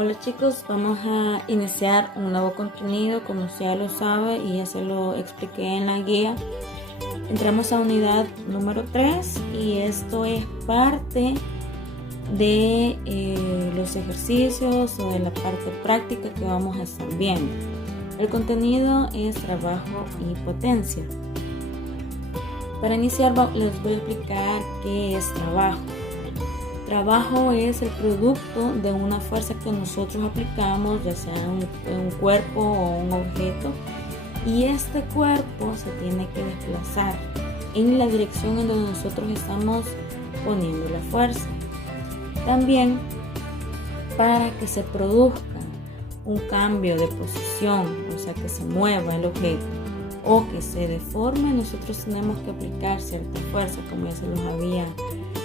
Hola chicos, vamos a iniciar un nuevo contenido, como usted ya lo sabe y ya se lo expliqué en la guía. Entramos a unidad número 3 y esto es parte de los ejercicios o de la parte práctica que vamos a estar viendo. El contenido es trabajo y potencia. Para iniciar les voy a explicar qué es trabajo. Trabajo es el producto de una fuerza que nosotros aplicamos, ya sea en un cuerpo o un objeto, y este cuerpo se tiene que desplazar en la dirección en donde nosotros estamos poniendo la fuerza. También, para que se produzca un cambio de posición, o sea que se mueva el objeto o que se deforme, nosotros tenemos que aplicar cierta fuerza, como ya se los había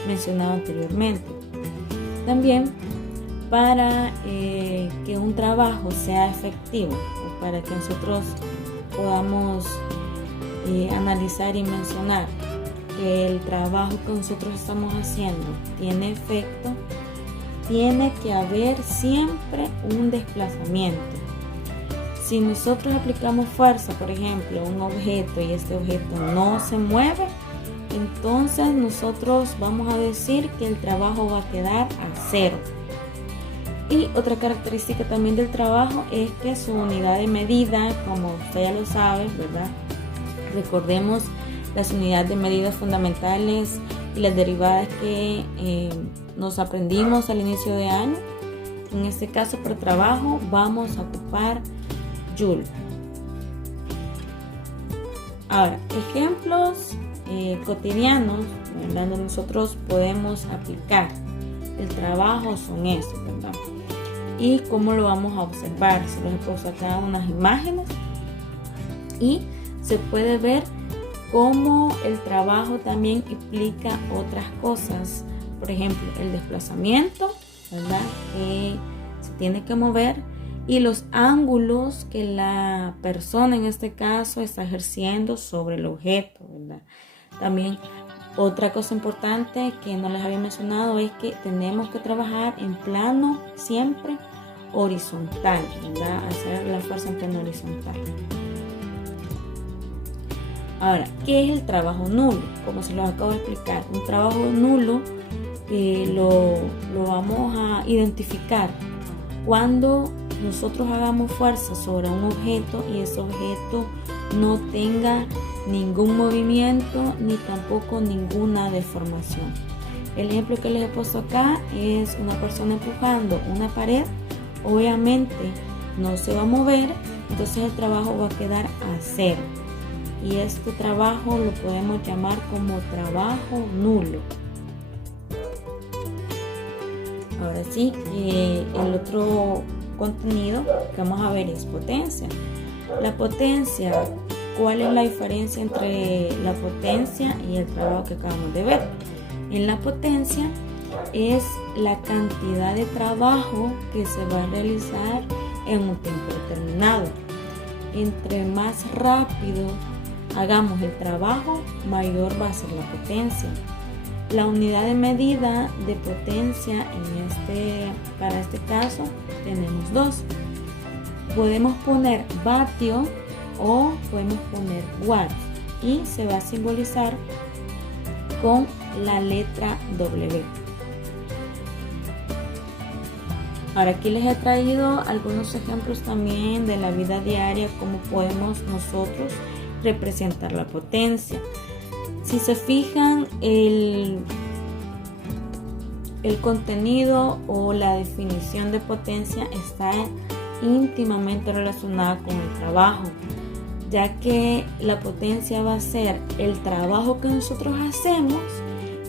mencionado anteriormente. También, para que un trabajo sea efectivo o para que nosotros podamos analizar y mencionar que el trabajo que nosotros estamos haciendo tiene efecto, tiene que haber siempre un desplazamiento. Si nosotros aplicamos fuerza, por ejemplo, a un objeto y este objeto no se mueve, entonces nosotros vamos a decir que el trabajo va a quedar a cero. Y otra característica también del trabajo es que su unidad de medida, como usted ya lo sabe, ¿verdad? Recordemos las unidades de medida fundamentales y las derivadas que nos aprendimos al inicio de año. En este caso, por trabajo, vamos a ocupar Joule. Ahora, ejemplos cotidianos, ¿verdad?, donde nosotros podemos aplicar el trabajo son estos, ¿verdad? Y cómo lo vamos a observar. Se los he puesto acá unas imágenes y se puede ver cómo el trabajo también implica otras cosas. Por ejemplo, el desplazamiento, ¿verdad?, que se tiene que mover, y los ángulos que la persona en este caso está ejerciendo sobre el objeto, ¿verdad? También otra cosa importante que no les había mencionado es que tenemos que trabajar en plano siempre horizontal, ¿verdad? Hacer la fuerza en plano horizontal. Ahora, ¿qué es el trabajo nulo? Como se los acabo de explicar, un trabajo nulo lo vamos a identificar cuando nosotros hagamos fuerza sobre un objeto y ese objeto no tenga ningún movimiento ni tampoco ninguna deformación. El ejemplo que les he puesto acá es una persona empujando una pared. Obviamente no se va a mover, entonces el trabajo va a quedar a cero. Y este trabajo lo podemos llamar como trabajo nulo. Ahora sí, el otro contenido que vamos a ver es potencia. La potencia, ¿cuál es la diferencia entre la potencia y el trabajo que acabamos de ver? En la potencia es la cantidad de trabajo que se va a realizar en un tiempo determinado. Entre más rápido hagamos el trabajo, mayor va a ser la potencia. La unidad de medida de potencia para este caso tenemos dos. Podemos poner vatio o podemos poner watts y se va a simbolizar con la letra W. Ahora aquí les he traído algunos ejemplos también de la vida diaria, cómo podemos nosotros representar la potencia. Si se fijan, el contenido o la definición de potencia está íntimamente relacionada con el trabajo, ya que la potencia va a ser el trabajo que nosotros hacemos,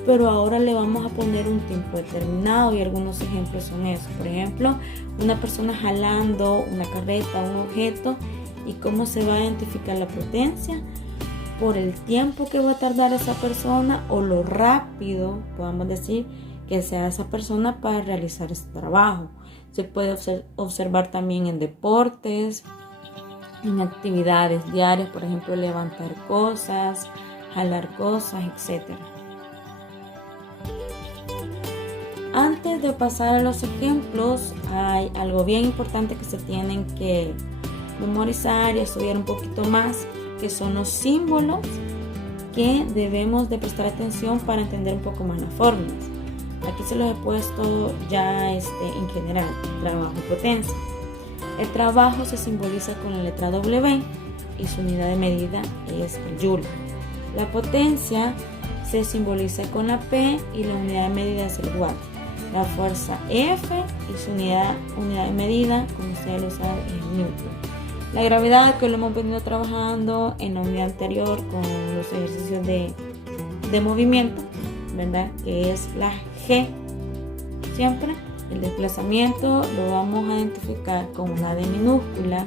pero ahora le vamos a poner un tiempo determinado, y algunos ejemplos son esos. Por ejemplo, una persona jalando una carreta, un objeto, y cómo se va a identificar la potencia por el tiempo que va a tardar esa persona o lo rápido, podemos decir, que sea esa persona para realizar este trabajo. Se puede observar también en deportes, en actividades diarias, por ejemplo, levantar cosas, jalar cosas, etc. Antes de pasar a los ejemplos, hay algo bien importante que se tienen que memorizar y estudiar un poquito más, que son los símbolos que debemos de prestar atención para entender un poco más las fórmulas. Aquí se los he puesto ya en general, trabajo y potencia. El trabajo se simboliza con la letra W y su unidad de medida es Joule. La potencia se simboliza con la P y la unidad de medida es el Watt. La fuerza F y su unidad de medida, como ustedes lo saben, es Newton. La gravedad, que lo hemos venido trabajando en la unidad anterior con los ejercicios de movimiento, ¿verdad? Que es la G. Siempre el desplazamiento lo vamos a identificar con una D minúscula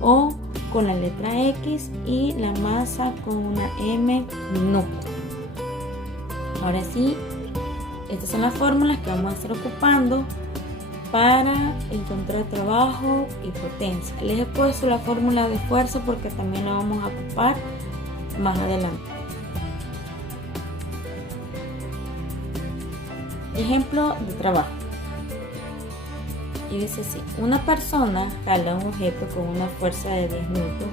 o con la letra X, y la masa con una M minúscula. Ahora sí, estas son las fórmulas que vamos a estar ocupando para encontrar trabajo y potencia. Les he puesto la fórmula de fuerza porque también la vamos a ocupar más adelante. Ejemplo de trabajo. Y dice así: una persona jala un objeto con una fuerza de 10 newton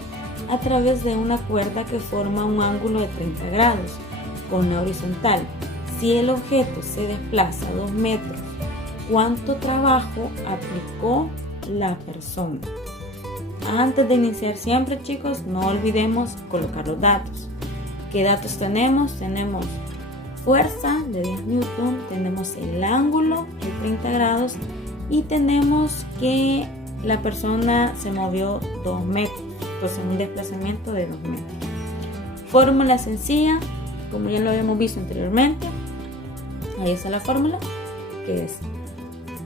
a través de una cuerda que forma un ángulo de 30 grados con una horizontal. Si el objeto se desplaza 2 metros, ¿cuánto trabajo aplicó la persona? Antes de iniciar siempre, chicos, no olvidemos colocar los datos. ¿Qué datos tenemos? Tenemos fuerza de 10 newton, tenemos el ángulo de 30 grados y tenemos que la persona se movió 2 metros, entonces un desplazamiento de 2 metros. Fórmula sencilla, como ya lo habíamos visto anteriormente. Ahí está la fórmula, que es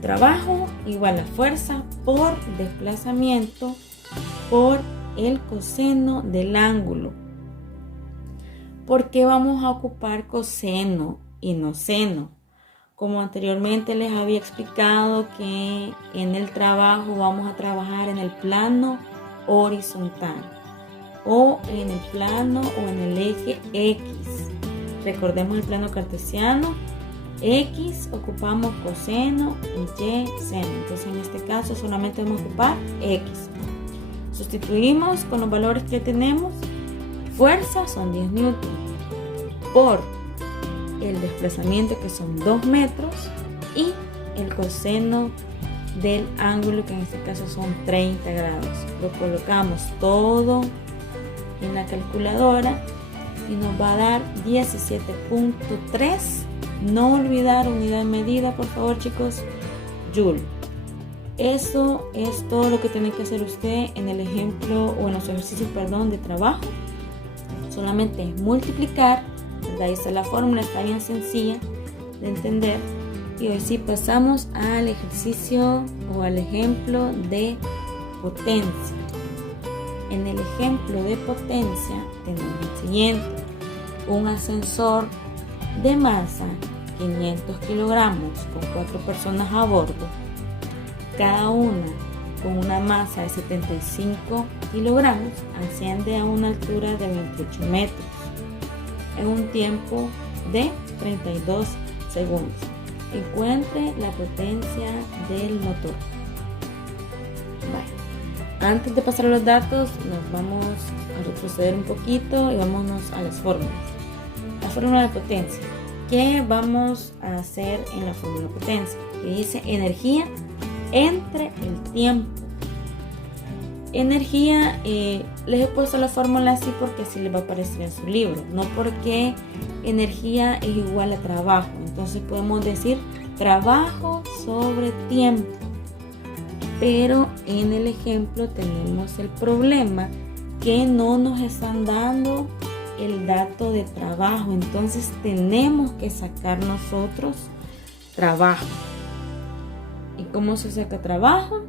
trabajo igual a fuerza por desplazamiento por el coseno del ángulo. ¿Por qué vamos a ocupar coseno y no seno? Como anteriormente les había explicado que en el trabajo vamos a trabajar en el plano horizontal o en el plano o en el eje X. Recordemos el plano cartesiano. X ocupamos coseno y Y seno. Entonces en este caso solamente vamos a ocupar X. Sustituimos con los valores que tenemos. Fuerza son 10 newton por el desplazamiento, que son 2 metros, y el coseno del ángulo, que en este caso son 30 grados. Lo colocamos todo en la calculadora y nos va a dar 17.3. No olvidar unidad de medida, por favor, chicos, Joule. Eso es todo lo que tiene que hacer usted en el ejemplo o en los ejercicios, de trabajo. Solamente es multiplicar, ¿verdad? Ahí está la fórmula, está bien sencilla de entender. Y hoy sí pasamos al ejercicio o al ejemplo de potencia. En el ejemplo de potencia tenemos el siguiente: un ascensor de masa 500 kilogramos con 4 personas a bordo, cada una con una masa de 75 kilogramos, asciende a una altura de 28 metros en un tiempo de 32 segundos. Encuentre la potencia del motor. Antes de pasar a los datos, nos vamos a retroceder un poquito y vámonos a las fórmulas. La fórmula de potencia. ¿Qué vamos a hacer en la fórmula de potencia? Que dice energía entre el tiempo. Energía, les he puesto la fórmula así porque así les va a aparecer en su libro, no porque energía es igual a trabajo. Entonces podemos decir trabajo sobre tiempo, pero en el ejemplo tenemos el problema que no nos están dando el dato de trabajo, entonces tenemos que sacar nosotros trabajo. ¿Y cómo se saca trabajo?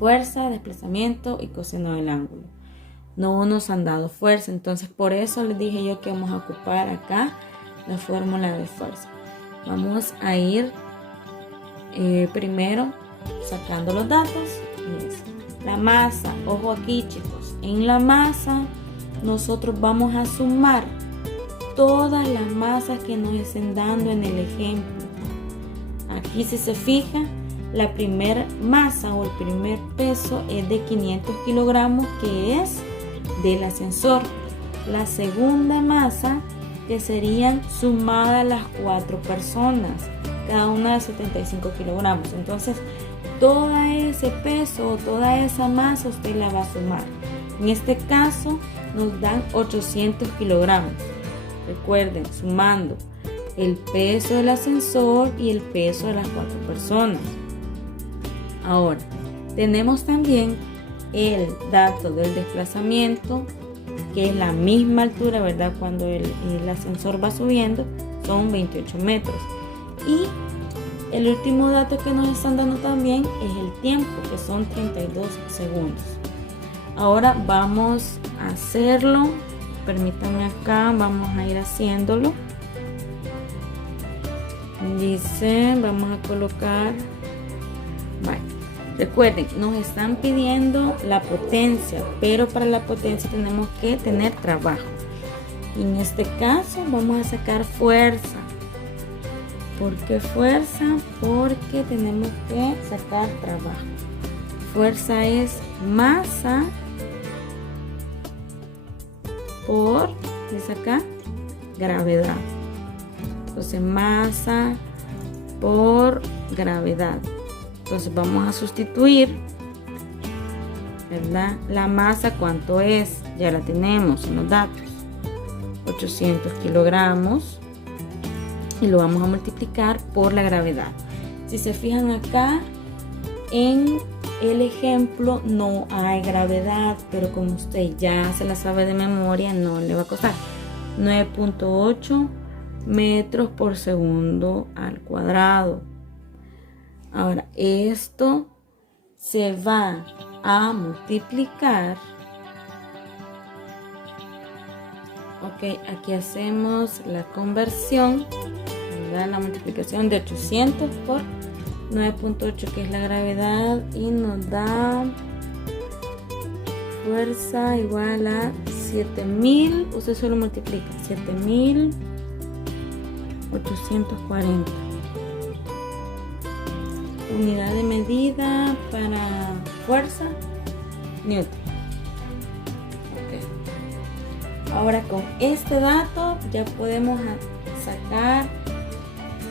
Fuerza, desplazamiento y coseno del ángulo. No nos han dado fuerza, entonces por eso les dije yo que vamos a ocupar acá la fórmula de fuerza. Vamos a ir primero sacando los datos. La masa, ojo aquí, chicos, en la masa nosotros vamos a sumar todas las masas que nos estén dando en el ejemplo. Aquí si se fija, la primer masa o el primer peso es de 500 kilogramos, que es del ascensor. La segunda masa, que serían sumadas las 4 personas, cada una de 75 kilogramos. Entonces, todo ese peso o toda esa masa usted la va a sumar. En este caso, nos dan 800 kilogramos. Recuerden, sumando el peso del ascensor y el peso de las 4 personas. Ahora, tenemos también el dato del desplazamiento, que es la misma altura, ¿verdad? Cuando el ascensor va subiendo, son 28 metros. Y el último dato que nos están dando también es el tiempo, que son 32 segundos. Ahora vamos a hacerlo. Permítanme acá, vamos a ir haciéndolo. Dice, vamos a colocar. Vale. Recuerden, nos están pidiendo la potencia, pero para la potencia tenemos que tener trabajo. En este caso vamos a sacar fuerza. ¿Por qué fuerza? Porque tenemos que sacar trabajo. Fuerza es masa por, dice acá, gravedad. Entonces, masa por gravedad. Entonces vamos a sustituir, ¿verdad? La masa, ¿cuánto es? Ya la tenemos en los datos. 800 kilogramos. Y lo vamos a multiplicar por la gravedad. Si se fijan acá, en el ejemplo no hay gravedad, pero como usted ya se la sabe de memoria, no le va a costar. 9.8 metros por segundo al cuadrado. Ahora, esto se va a multiplicar. Ok, aquí hacemos la conversión, ¿verdad? La multiplicación de 800 por 9.8, que es la gravedad, y nos da fuerza igual a 7000. Usted solo multiplica 7840. Unidad de medida para fuerza, Newton. Okay. Ahora con este dato ya podemos sacar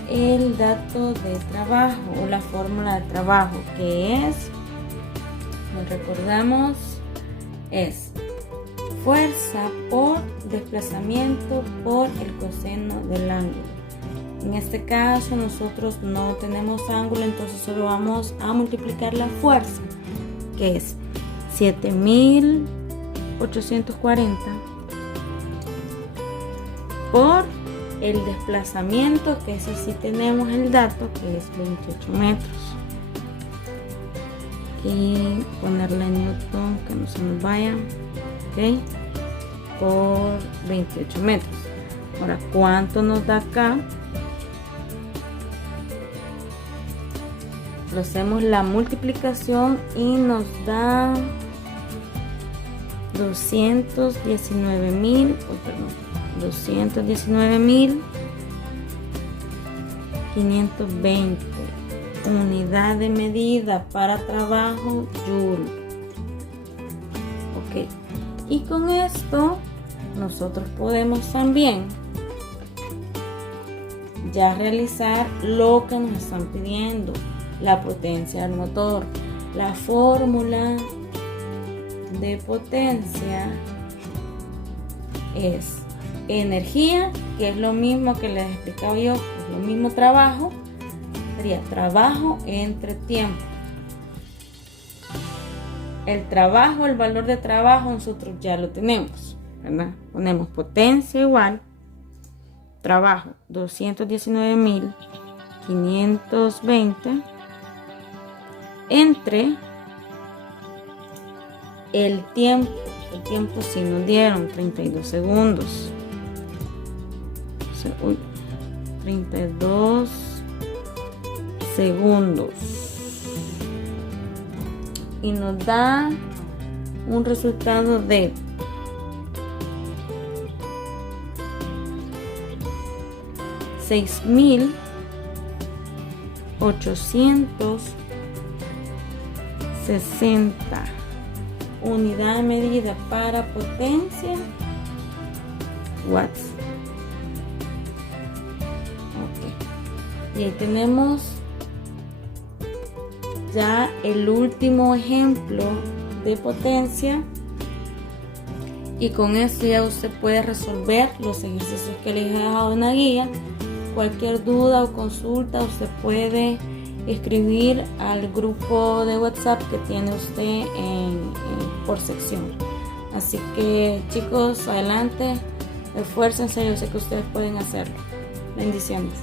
el dato de trabajo o la fórmula de trabajo, que es, nos recordamos, es fuerza por desplazamiento por el coseno del ángulo. En este caso nosotros no tenemos ángulo, entonces solo vamos a multiplicar la fuerza, que es 7840 por el desplazamiento, que ese sí tenemos el dato, que es 28 metros. Y ponerle Newton, que no se nos vaya. Ok, por 28 metros. Ahora, ¿cuánto nos da acá? Lo hacemos la multiplicación y nos da 219.520 unidad de medida para trabajo, Joule. Ok, y con esto nosotros podemos también ya realizar lo que nos están pidiendo, la potencia del motor. La fórmula de potencia es energía, que es lo mismo que les he explicado yo, es lo mismo trabajo, sería trabajo entre tiempo. El trabajo, el valor de trabajo, nosotros ya lo tenemos, ¿verdad? Ponemos potencia igual trabajo 219.520 entre el tiempo. El tiempo sí nos dieron 32 segundos. 32 segundos. Y nos da un resultado de 6.800 860. Unidad de medida para potencia, watts. Okay. Y ahí tenemos ya el último ejemplo de potencia, y con esto ya usted puede resolver los ejercicios que les he dejado en la guía. Cualquier duda o consulta usted puede escribir al grupo de WhatsApp que tiene usted por sección. Así que chicos, adelante, esfuércense, yo sé que ustedes pueden hacerlo. Bendiciones.